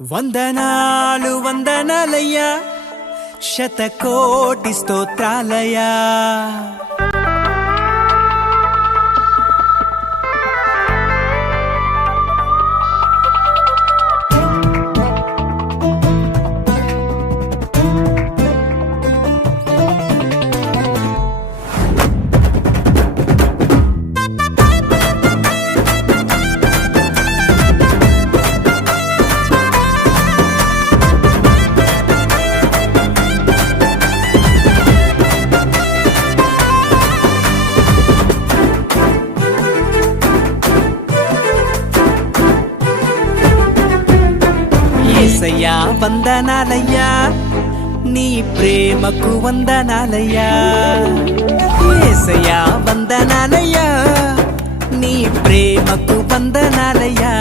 వందనాలు వందనాలయ్యా, శతకోటి స్తోత్రాలయ్యా. యేసయ్యా వందనాలయ్యా, నీ ప్రేమకు వందనాలయ్యా. యేసయ్యా వందనాలయ్యా, నీ ప్రేమకు వందనాలయ్యా.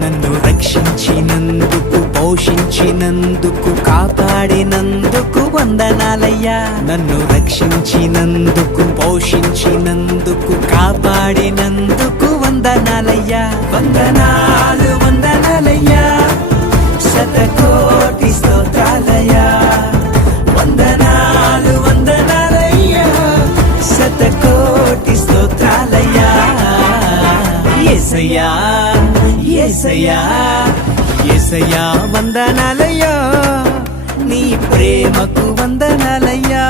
నన్ను రక్షించినందుకు, పోషించినందుకు, కాపాడినందుకు వందనాలయ్యా. నన్ను రక్షించినందుకు, పోషించినందుకు, కాపాడినందుకు వందనాలయ్యా. వందనాలు వందనాలయ్యా, శతకోటి స్తోత్రాలయ్యా. వందనాలు వందనాలయ్యా, శతకోటి స్తోత్రాలయ్యా. యేసయ్యా యేసయ్యా యేసయ్యా వందనాలయ్యా, నీ ప్రేమకు వందనాలయ్యా.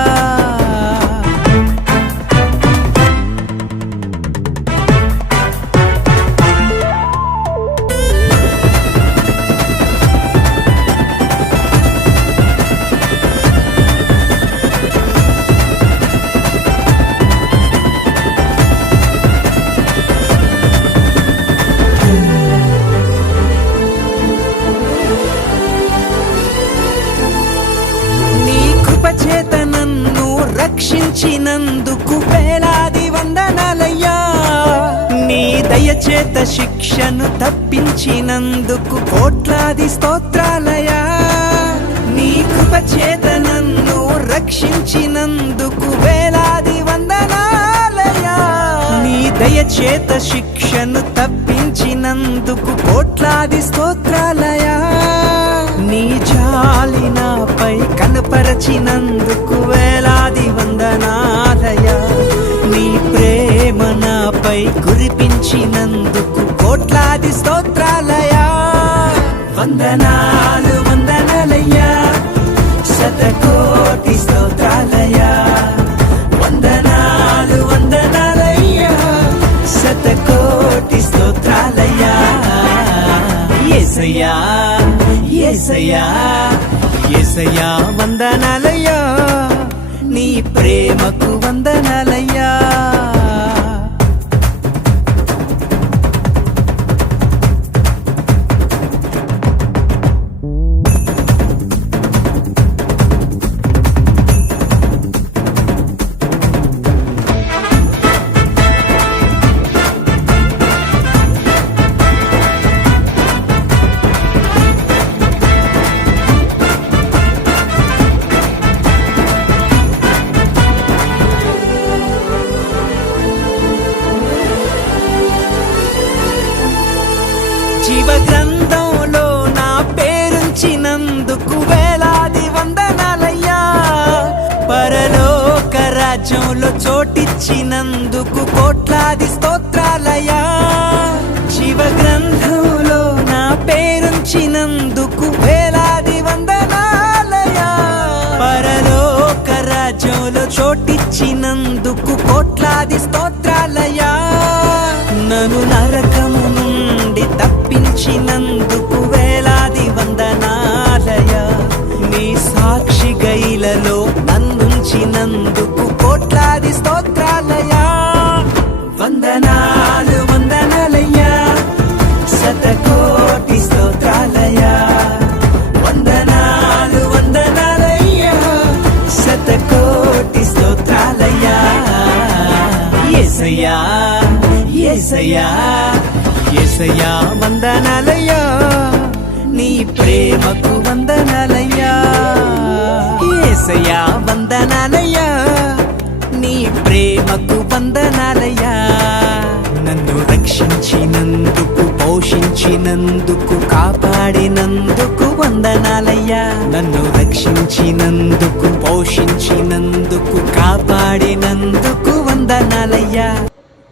చేత నన్ను రక్షించినందుకు వేలాది వందనాలయ్యా. నీ దయచేత శిక్షను తప్పించినందుకు కోట్లాది స్తోత్రాలయ్యా. నీ కృప చేత నన్ను రక్షించినందుకు వేలాది వందనాలయ్యా. నీ దయచేత శిక్షను తప్పించినందుకు కోట్లాది స్తోత్రాలయ్యా. నీ జాలి నాపై కనపరచినందుకు వేలాది వందనాలయ్యా. నీ ప్రేమ నాపై కురిపించినందుకు కోట్లాది స్తోత్రాలయ్యా. వందనాలు వందనాలయ్యా, శతకోటి స్తోత్రాలయ్యా. వందనాలు వందనాలయ్యా, శతకోటి స్తోత్రాలయ్యా. యేసయ్యా యేసయ్యా యేసయ్యా వందనాలయ్యా, నీ ప్రేమకు వందనాలయ్యా. జీవ గ్రంథంలో నా పేరుంచినందుకు వేలాది వందనాలయ్యా. పరలోక రాజ్యంలో చోటిచ్చినందుకు కోట్లాది స్తోత్రాలయ్యా. జీవ గ్రంథంలో నా పేరుంచినందుకు వేలాది వందనాలయ్యా. పరలోక రాజ్యంలో చోటిచ్చినందుకు కోట్లాది స్తోత్రాలయ్యా. నన్ను నరకము నుండి తప్పించినందుకు వేలాది వందనాలయ్యా. నీ సాక్షి గైలలో నన్నుంచినందుకు కోట్లాది స్తోత్రాలయ్యా. వందనాలు వందనాలయ్యా, శతకోటి స్తోత్రాలయ్యా. వందనాలు వందనాలయ్యా, శతకోటి స్తోత్రాలయ్యా. యేసయ్యా యేసయ్యా యేసయ్యా వందనాలయ్యా, నీ ప్రేమకు వందనాలయ్యా. యేసయ్యా వందనాలయ్యా, నీ ప్రేమకు వందనాలయ్యా. నన్ను రక్షించినందుకు, పోషించి పెంచినందుకు కాపాడినందుకు వందనాలయ్యా. నన్ను రక్షించినందుకు పోషించినందుకు కాపాడినందుకు